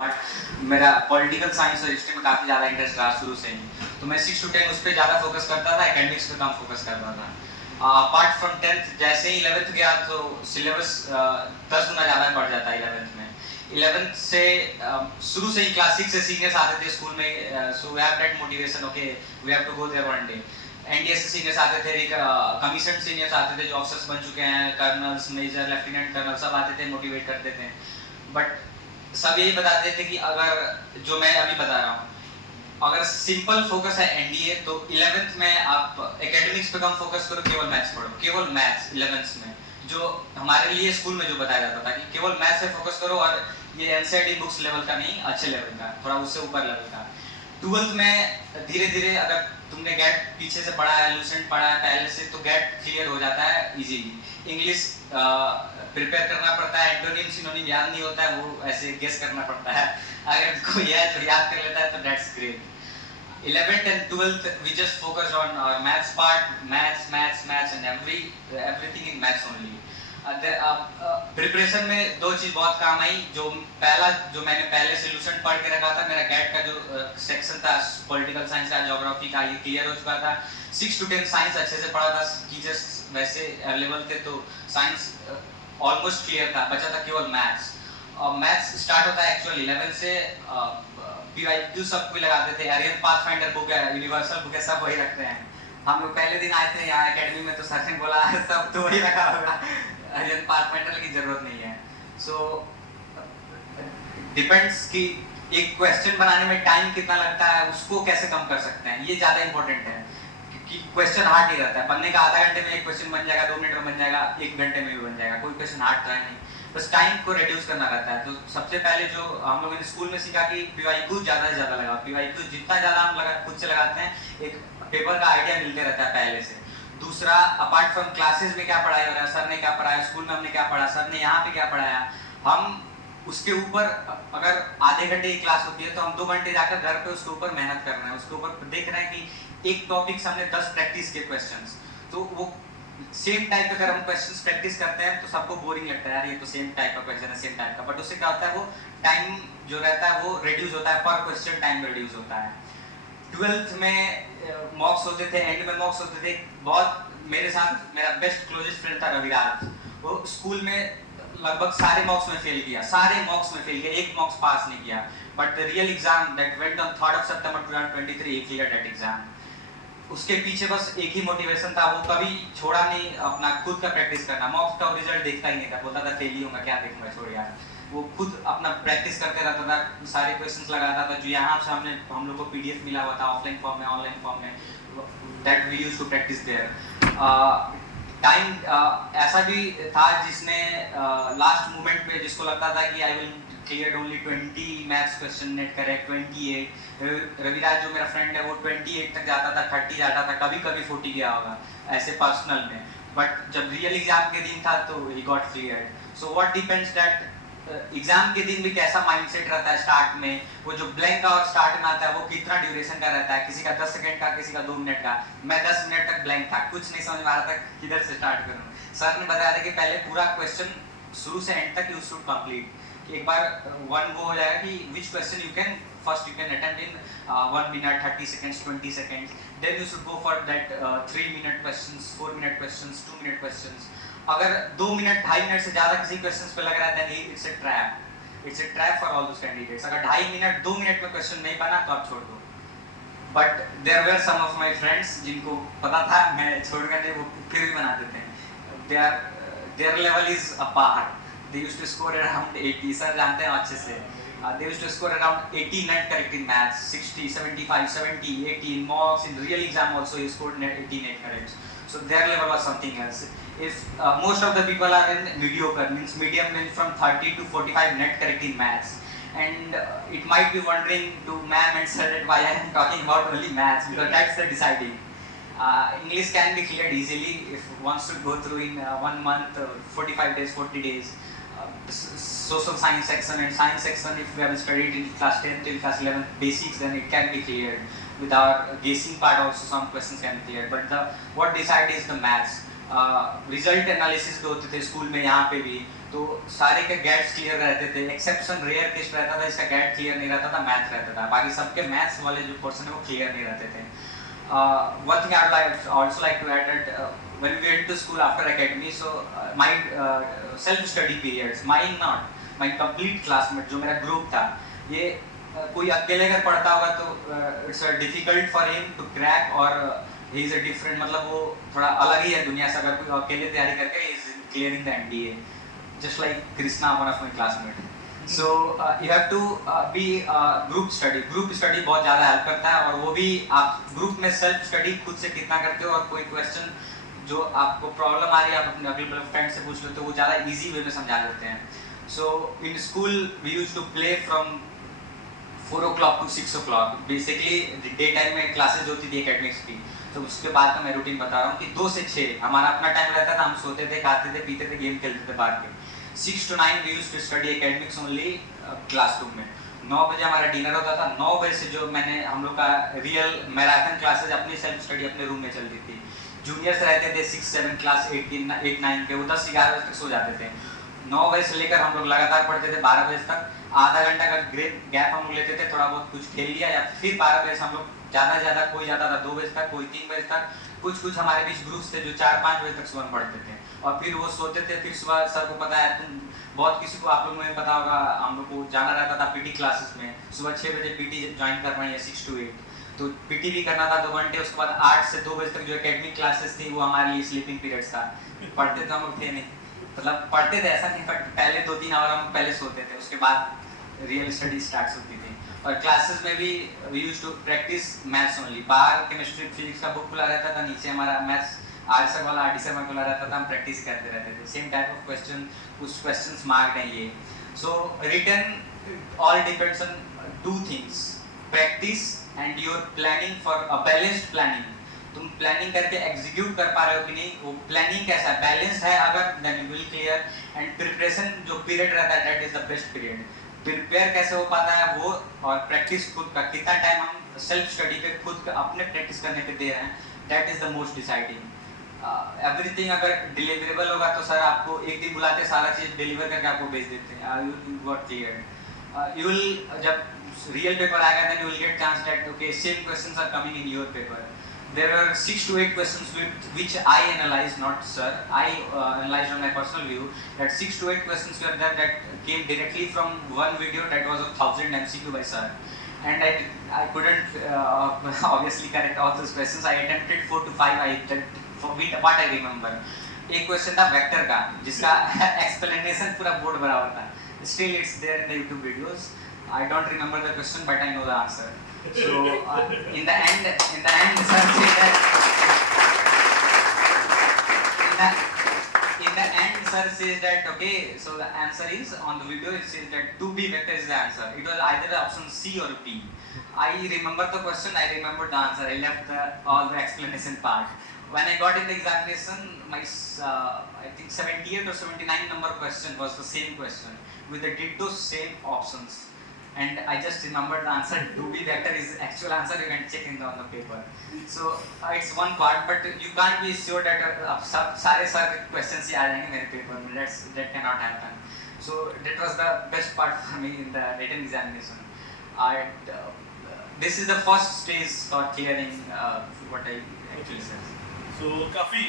मेरा political science और history में काफ़ी ज़्यादा इंटरेस्ट रहा शुरू से ही, तो मैं 6 to 10 उस पर ज़्यादा फोकस करता था, एकेडमिक्स पे कम फोकस करता था। अपार्ट फ्रॉम 10th जैसे ही 11th गया तो सिलेबस 10 गुना ज़्यादा बढ़ जाता है 11th में। 11th से शुरू से ही क्लास 6 से सीनियर्स आते थे स्कूल में, so we have that motivation, okay we have to go there one day. NDA से सीनियर्स आते थे, कमीशन सीनियर्स आते थे जो ऑफिसर्स बन चुके हैं, कर्नल्स, मेजर, लेफ्टिनेंट कर्नल सब आते थे, मोटिवेट करते थे। बट सब यही बताते थे कि अगर जो मैं अभी बता रहा हूँ, अगर सिंपल फोकस है एनडीए तो 11th में आप एकेडमिक्स पे कम फोकस करो, केवल मैथ्स पढ़ो, केवल मैथ्स 11th में, जो हमारे लिए स्कूल में जो बताया जाता था कि केवल मैथ्स पे फोकस करो, और ये एनसीईआरटी बुक्स लेवल का नहीं, अच्छे लेवल का, थोड़ा उससे ऊपर लेवल का। 12th में धीरे धीरे अगर तुमने गेट पीछे से पढ़ा है, लूसेंट पढ़ा है पहले से, तो गेट क्लियर हो जाता है इजीली। इंग्लिश प्रिपेयर करना पड़ता है, एंटोनिम सिनोनिम याद नहीं होता है, वो ऐसे गेस करना पड़ता है। अगर कोई है तो याद कर लेता है तो that's great. 11th and 12th we just focused on our maths part, maths and everything in maths only. Preparation में दो चीज बहुत काम आई। जो पहला, जो मैंने पहले सोल्यूशन पढ़ के रखा था, मेरा गेट का जो सेक्शन था पॉलिटिकल साइंस का, ज्योग्राफी का, ये क्लियर हो चुका था। 6 to 10 साइंस अच्छे से पढ़ा था, टीचर्स वैसे अवेलेबल थे, तो साइंस ऑलमोस्ट क्लियर था, बचा था केवल मैथ्स। और मैथ्स स्टार्ट होता है एक्चुअली 11 से। पीवाईक्यू सब कोई लगाते थे, एरियन पाथफाइंडर बुक है, यूनिवर्सल बुक है, सब वही रखते हैं। हम लोग पहले दिन आए थे यहाँ एकेडमी में, तो सर ने बोला सब तो वही रखा होगा, एरियन पाथफाइंडर की जरूरत नहीं है। सो डिपेंड्स कि एक क्वेश्चन बनाने में टाइम कितना लगता है, उसको कैसे कम कर सकते हैं, ये ज्यादा इंपॉर्टेंट है। कि क्वेश्चन हार्ड नहीं रहता है, बनने का आधा घंटे में एक क्वेश्चन बन जाएगा, 2 मिनट में बन जाएगा, 1 घंटे में भी बन जाएगा, कोई क्वेश्चन हार्ड तो है नहीं, बस टाइम को रिड्यूस करना रहता है। तो सबसे पहले जो हम लोगों ने स्कूल में सीखा कि पीवाईक्यू ज्यादा से ज्यादा लगाओ, पीवाईक्यू जितना ज्यादा हम खुद से लगाते हैं, एक पेपर का आइडिया मिलते रहता है पहले से। दूसरा, अपार्ट फ्रॉम क्लासेस में क्या पढ़ाया हो रहा है, सर ने क्या पढ़ाया, स्कूल में हमने क्या पढ़ा, सर ने यहाँ पे क्या पढ़ाया, हम उसके ऊपर, अगर आधे घंटे की क्लास होती है तो हम 2 घंटे जाकर घर पे उसके ऊपर मेहनत कर रहे हैं, उसके ऊपर देख रहे हैं कि एक टॉपिक से हमने 10 प्रैक्टिस के क्वेश्चंस, तो वो सेम टाइप का अगर हम क्वेश्चंस प्रैक्टिस करते हैं तो सबको बोरिंग लगता है, यार ये तो सेम टाइप का क्वेश्चन है, सेम टाइप का, बट उससे क्या होता है, वो टाइम जो रहता है वो रिड्यूस होता है, पर क्वेश्चन टाइम रिड्यूस होता है। 12th में मॉक्स होते थे, एंड में मॉक्स होते थे। बहुत मेरे साथ मेरा बेस्ट क्लोजेस्ट फ्रेंड था रविराज, वो स्कूल में लगभग सारे मॉक्स में फेल किया, सारे मॉक्स में फेल किया, एक मॉक्स पास नहीं किया, but the real exam that went on 3rd of September 2023 he cleared that exam। उसके पीछे बस एक ही मोटिवेशन था, वो कभी छोड़ा नहीं अपना खुद का प्रैक्टिस करना। मॉक्स का रिजल्ट देखता ही नहीं था, बोलता था फेल ही होगा, क्या देखूंगा, छोड़ यार। वो खुद अपना प्रैक्टिस करते रहता था, सारे क्वेश्चंस लगाता था, जो यहाँ से हम लोग को पीडीएफ मिला हुआ था ऑफलाइन फॉर्म में, ऑनलाइन फॉर्म में, that we used to practise there. Time ऐसा भी था जिसने लास्ट मोमेंट पे जिसको लगता था कि I will clear only 20 maths question, net correct 28। Raviraj जो मेरा फ्रेंड है वो 28 तक जाता था, 30 जाता था, कभी कभी 40 गया होगा ऐसे पर्सनल में, बट जब रियल एग्जाम के दिन था तो he got cleared. So what depends that exam के दिन भी कैसा माइंडसेट रहता है स्टार्ट में, वो जो ब्लैंक आवर स्टार्ट में आता है वो कितना ड्यूरेशन का रहता है, किसी का 10 सेकंड का, किसी का 2 मिनट का। मैं 10 मिनट तक ब्लैंक था, कुछ नहीं समझ में आ रहा था किधर से स्टार्ट करूं। सर ने बताया था कि पहले पूरा क्वेश्चन शुरू से एंड तक यू शुड कंप्लीट, एक बार वन वो हो जाएगा कि which question you can first you can attempt in 1 minute 30 seconds 20 seconds, then you should go for that 3 minute questions, 4 minute questions, 2 minute questions। अगर 2 मिनट 2.5 मिनट से ज्यादा किसी क्वेश्चन पे लग रहा है then it's a trap, it's a trap for all those candidates। अगर 2.5 minute 2 minute में क्वेश्चन नहीं बना तो आप छोड़ दो। But there were some of my friends जिनको पता था मैं छोड़ूंगा नहीं, वो फिर भी बना देते हैं। their level is apart, they used to score around 80, sir जानते हैं अच्छे से। They used to score around 80 net correct in maths, 60, 75, 70, 80 in mocks, in real exam also he scored 80 net correct, so their level was something else। If most of the people are in mediocre, means medium range from 30 to 45 net correct in maths, and it might be wondering to ma'am and sir that why I am talking about only maths, because that's the deciding। English can be cleared easily if one should go through in 1 month, 45 days, 40 days। Social science section and science section, if we have studied in class 10 till class 11 basics, then it can be cleared. With our guessing part also some questions can be cleared, but what decide is the maths। Result analysis भी होते थे school में, यहाँ पे भी तो सारे के गैट्स क्लियर रहते थे, एक्सेप्शन रेयर केस रहता था इसका गैट क्लियर नहीं रहता था, मैथ रहता था, बाकी सबके मैथ्स वाले जो पर्सन है वो क्लियर नहीं रहते थे. One thing I'd also like to add that when we went to school after academy, so my self-study periods, mine not, my complete classmate जो मेरा group था, ये कोई अकेले अगर पढ़ता होगा तो it's difficult for him to crack, और he is a different, मतलब वो थोड़ा अलग ही है दुनिया से. अगर कोई अकेले तैयारी करके he is clearing the NDA, just like Krishna, one of my classmates. So you have to be group study. Group study बहुत ज़्यादा हेल्प करता है, और वो भी आप ग्रुप में सेल्फ स्टडी खुद से कितना करते हो, और कोई क्वेश्चन जो आपको प्रॉब्लम आ रही है आप अपने अगले फ्रेंड से पूछ लेते हो, वो ज़्यादा इजी वे में समझा देते हैं. So in school we use to play from 4 o'clock to 6 o'clock. Basically day time में क्लासेज होती थी एकेडमिक्स की, तो उसके बाद का मैं रूटीन बता रहा हूँ कि 2 से 6 हमारा अपना टाइम रहता था. हम सोते थे, खाते थे, पीते थे, गेम खेलते थे पार्क में. 6 to 9 we used to study academics only classroom में. 9 बजे हमारा डिनर होता था. 9 बजे से जो हम लोग का रियल मैराथन क्लासेज अपनी सेल्फ स्टडी अपने रूम में चलती थी. जूनियर्स रहते थे 6, 7 क्लास 8, 9 के, वो 10, 11 बजे तक सो जाते थे. 9 बजे से लेकर हम लोग लगातार पढ़ते थे 12 बजे तक. आधा घंटा का गैप हम लोग लेते थे, थोड़ा बहुत कुछ खेल लिया, या फिर 12 बजे से हम लोग ज़्यादा कोई जाता था 2 बजे तक, कोई 3 बजे तक. कुछ हमारे बीच ग्रुप्स थे जो 4-5 बजे तक सुबह पढ़ते थे, और फिर वो सोते थे. फिर सुबह सर को पता है, तुम बहुत किसी को, आप लोगों में पता होगा, हम लोग को जाना रहता था पीटी क्लासेस में. सुबह 6 बजे पीटी ज्वाइन करना है 6 to 8, तो पीटी भी करना था 2 घंटे. उसके बाद 8 से 2 बजे तक जो एकेडमिक क्लासेस थी वो हमारे लिए स्लीपिंग पीरियड्स था. पढ़ते तो हम लोग थे नहीं, मतलब पढ़ते थे ऐसा नहीं, बट पहले 2-3 आवर हम पहले सोते थे, उसके बाद रियल स्टडी स्टार्ट होती थी. और क्लासेस में भी we used to practise maths only. बाहर केमिस्ट्री फिजिक्स का बुक खुला रहता था, नीचे हमारा मैथ्स आर्ट्स वाला आर्टिसर में खुला रहता था. हम प्रैक्टिस करते रहते थे. सेम टाइप ऑफ क्वेश्चन, कुछ क्वेश्चंस मार्क्ड हैं ये. So written all depends on 2 things, practice and your planning for a balanced planning. तुम प्लानिंग करके एग्जीक्यूट कर पा रहे हो कि नहीं, वो प्लानिंग कैसा है, बैलेंस्ड है अगर, then you will clear. And preparation जो पीरियड रहता है that is the best period. Prepare कैसे हो पाता है वो, और प्रैक्टिस खुद का कितना टाइम हम सेल्फ स्टडी पे खुद का अपने प्रैक्टिस करने पे दे रहे हैं, that is the most deciding. Everything अगर डिलीवरेबल होगा तो सर आपको एक दिन बुलाते, सारा चीज डिलीवर करके आपको भेज देते हैं. You got clear. You will, जब रियल पेपर आएगा then you will get chance that okay same questions are coming in your paper. There were 6 to 8 questions which I analyzed, not sir. I analyzed on my personal view that 6 to 8 questions were there that came directly from one video that was of 1000 MCQ by sir. And I couldn't obviously correct all those questions. I attempted 4 to 5. I did for what I remember. एक question था vector का, जिसका explanation पूरा board बराबर था. Still it's there in the YouTube videos. I don't remember the question, but I know the answer. So in the end, sir said that. In the end, sir says that okay. So the answer is on the video. It says that 2B vector is the answer. It was either option C or B. I remember the question. I remembered the answer. I left all the explanation part. When I got in the examination, my I think 78 or 79 number question was the same question with the ditto same options. And I just remembered the answer. 2B vector is actual answer. You can check on the paper. So it's one part, but you can't be sure that सारे questions ही आ जाएंगे मेरे paper में. That cannot happen. So that was the best part for me in the written examination. And this is the first stage for clearing what I actually said. So काफी